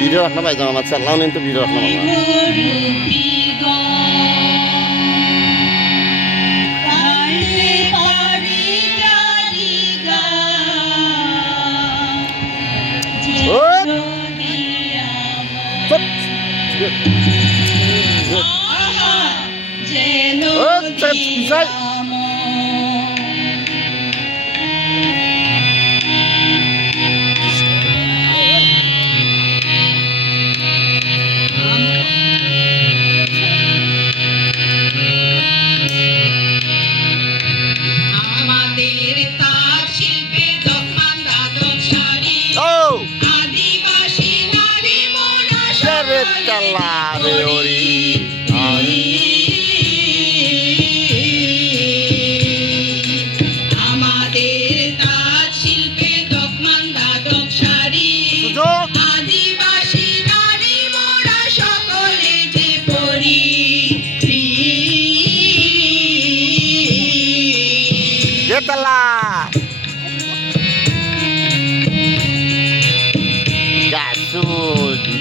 Video রাখলাম ভাই আমার চালাও নেই তো ভিডিও রাখলাম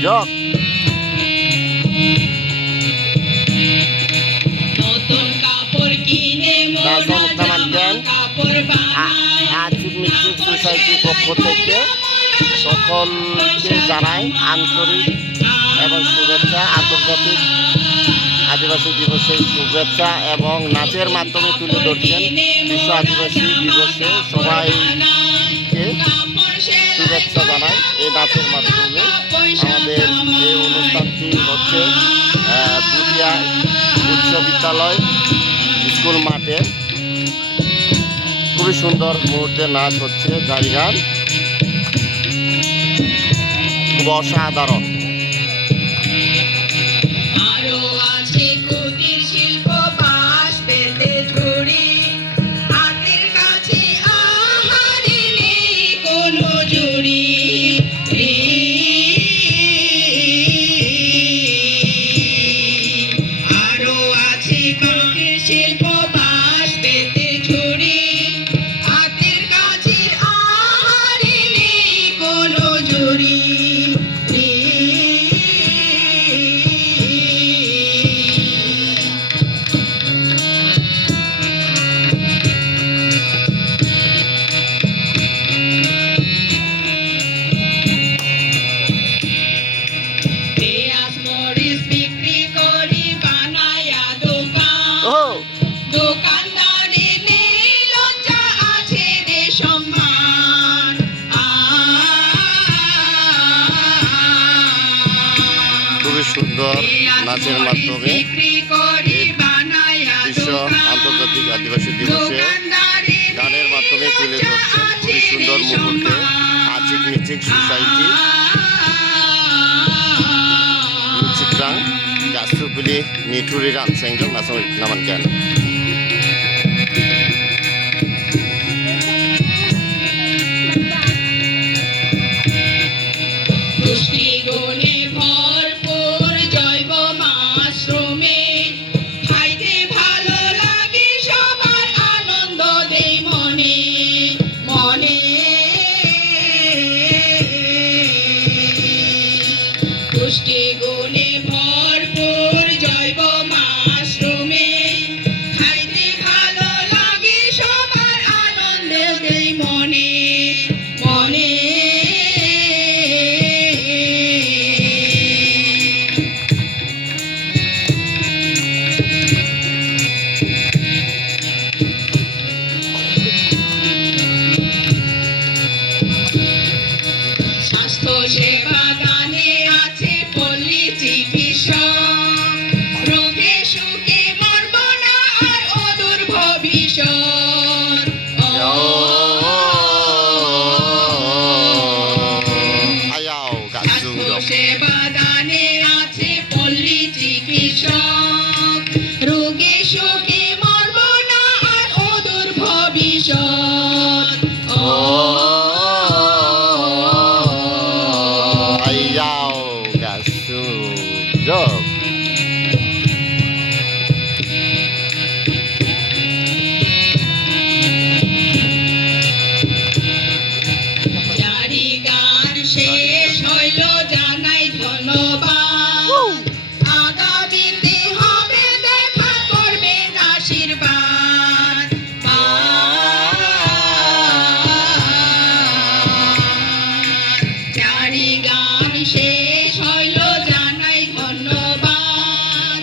Jok. আর্থিক মিত্রিক সোসাইটির পক্ষ থেকে সকলকে জানাই আন্তরিক এবং শুভেচ্ছা, আন্তর্জাতিক আদিবাসী দিবসের শুভেচ্ছা এবং নাচের মাধ্যমে তুলে ধরছেন বিশ্ব আদিবাসী দিবসে সবাইকে শুভেচ্ছা জানাই। এই নাচের মাধ্যমে আমাদের এই অনুষ্ঠানটি হচ্ছে পুরিয়া উচ্চ বিদ্যালয় স্কুল মাঠে। খুবই সুন্দর মুহূর্তে নাচ হচ্ছে, জারি গান খুব অসাধারণ। খুবই সুন্দর নাচের মাধ্যমে বিশ্ব আন্তর্জাতিক আদিবাসী দিবসে গানের মাধ্যমে তুলে ধরছে খুবই সুন্দর মুহূর্তে আর্থিক মিত্রিক সোসাইটি চিত্রাং গাছুপুলি নিঠুরি রানসেংজং নাসং নামানকেন পুষ্টি গুণে ভরপুর জৈব মাশরুমে খাইতে ভালো লাগে সবার আনন্দ দেই মনে মনে। স্বাস্থ্য সেবা দানে আছে পল্লী চিকিৎসা, রোগে সুখে মরব না আর অদূর ভবিষ্যৎ। Ayaw, স্বাস্থ্য gasugok. সেবা দানে আছে পল্লী চিকিৎসা, রোগে সুখে মরব না আর অদূর ভবিষ্যৎ। Ayaw, gasugok. জারি গান শেষ হইল জানাই ধন্যবাদ, আগামীতে হবে দেখা করবেন আশীর্বাদ। জারি গান শেষ হইল জানাই ধন্যবাদ,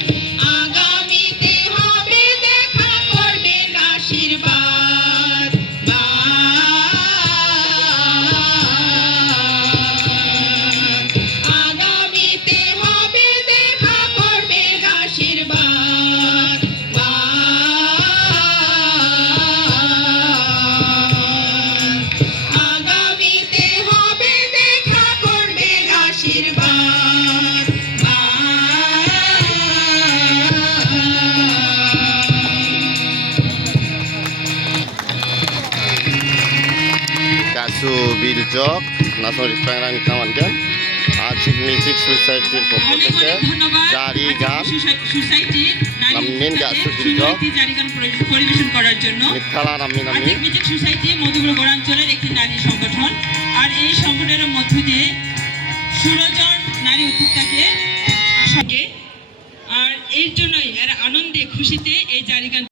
আগামীতে হবে দেখা করবেন আশীর্বাদ। আগামীতে হবে দেখা করবেন আশীর্বাদ। আগামীতে হবে দেখা করবেন আশীর্বাদ। Kasu Biljok, Nasori Pangrang Kamankan, Acik Misik Society-র পক্ষ অনেক থেকে অনেক ধন্যবাদ জারি আজকে গান সোসাইটির নারী নামমিন উদ্যোক্তাদের গাছু বিলজ। সুন্দর একটি জারি গান পরিবেশন করার জন্য। মিথ্যালা নামি নামি আজকে মিউজিক সোসাইটি মধুপুর গোড়াঞ্চলের একটি নারী সংগঠন, আর এই সংগঠনের মধ্য দিয়ে 16 জন নারী উদ্যোক্তাকে সঙ্গে, আর এর জন্যই এরা আনন্দে খুশিতে এই জারি গান